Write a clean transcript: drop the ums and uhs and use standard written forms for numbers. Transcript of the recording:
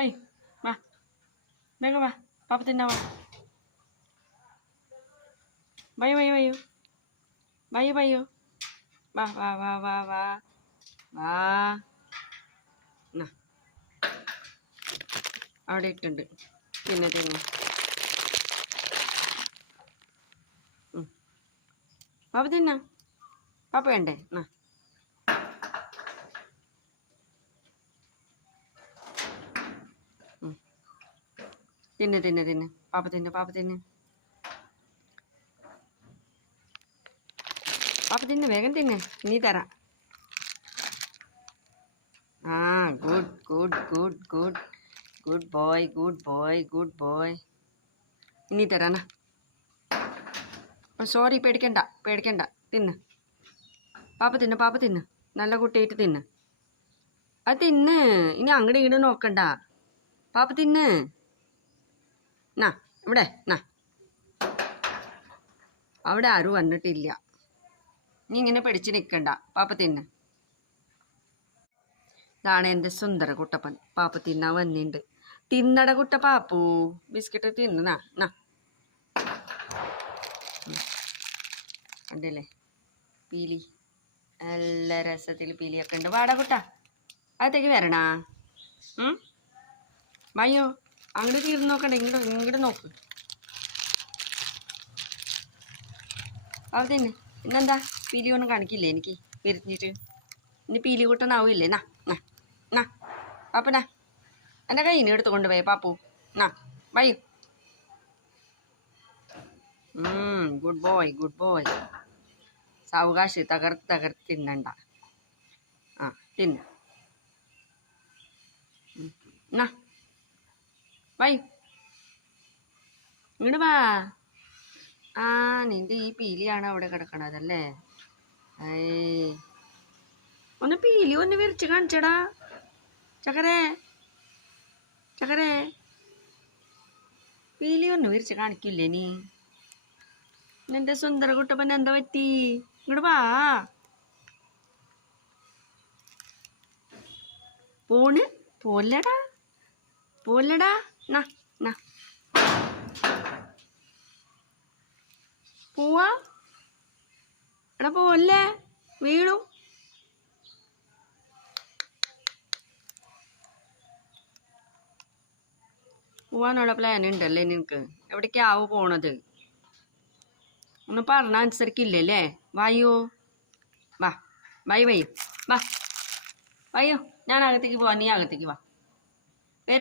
വായു വാ വേഗം വാ പാപ്പ തിന്നാ വാ വായു വായു വായു വായു വായു വാ വാ വാ വാ വാ വാ എന്നാ അവിടെ ഇട്ടുണ്ട് തിന്നെ തിന്നെ പാപ്പ തിന്നാ പാപ്പ വേണ്ടേ എന്നാ തിന്നെ തിന്നെ തിന്നെ പാപ്പ തിന്നെ പാപ്പ തിന്നെ പാപ്പ തിന്നെ വേഗം തിന്നെ ഇനി തരാം ആ good good good good good boy good boy good boy ഇനി തരാനാ സോറി പേടിക്കണ്ട പേടിക്കണ്ട തിന്ന് പാപ്പ തിന്ന് നല്ല കുട്ടിയായിട്ട് തിന്ന് അത് തിന്ന് ഇനി അങ്ങോട്ട് ഇങ്ങോട്ട് നോക്കണ്ട പാപ്പ തിന്ന് നാ ഇവിടെ നാ അവിടെ ആരും വന്നിട്ടില്ല നീ ഇങ്ങനെ പിടിച്ച് നിൽക്കണ്ട പാപ്പ തിന്ന് ഇതാണ് എൻ്റെ സുന്ദര കുട്ടപ്പൻ പാപ്പ തിന്നാൻ വന്നിട്ടുണ്ട് തിന്നട കുട്ട പാപ്പു ബിസ്ക്കറ്റ് തിന്ന് നാ നാ ഉണ്ടല്ലേ പീലി നല്ല രസത്തിൽ പീലിയൊക്കെ ഉണ്ട് വാടാ കുട്ട അകത്തേക്ക് വരണാ വായോ അങ്ങോട്ട് തീർന്ന് നോക്കണ്ട ഇങ്ങോട്ട് നോക്ക് അവിടെ തന്നെ ഇന്നെന്താ പീലി ഒന്നും കാണിക്കില്ലേ എനിക്ക് വിരിഞ്ഞിട്ട് ഇനി പീലി കൂട്ടനാവില്ലേ നാ നാ നാ പാപ്പനാ എൻ്റെ കയ്യിൽ നിന്ന് എടുത്തുകൊണ്ട് പോയേ പാപ്പു നാ വയ്യോ ഗുഡ് ബോയ് ഗുഡ് ബോയ് സാവകാശ് തകർത്ത് തിന്നണ്ട ആ തിന്ന എന്നാ വൈ ഇങ്ങോട്ട് വാ ആ നിന്റെ ഈ പീലിയാണ് അവിടെ കിടക്കണതല്ലേ ഏയ് ഒന്ന് പീലി ഒന്ന് വിരിച്ച് കാണിച്ചടാ ചക്കരേ ചക്കരേ പീലി ഒന്ന് വിരിച്ച് കാണിക്കില്ലേ നീ നിന്റെ സുന്ദര കുട്ടപ്പൻ എന്താ പറ്റി ഇങ്ങോട്ട് വാ പോണ് പോലടാ പോലടാ നാ നാ പോവാ എടാ പോവല്ലേ വീണു പോവാനുള്ള പ്ലാൻ ഉണ്ടല്ലേ നിനക്ക് എവിടേക്കാവോ പോണത് ഒന്ന് പറഞ്ഞ അനുസരിക്കില്ലല്ലേ വായോ വാ വായു വായോ വാ വായോ ഞാൻ അകത്തേക്ക് പോവാ നീ അകത്തേക്ക് വാ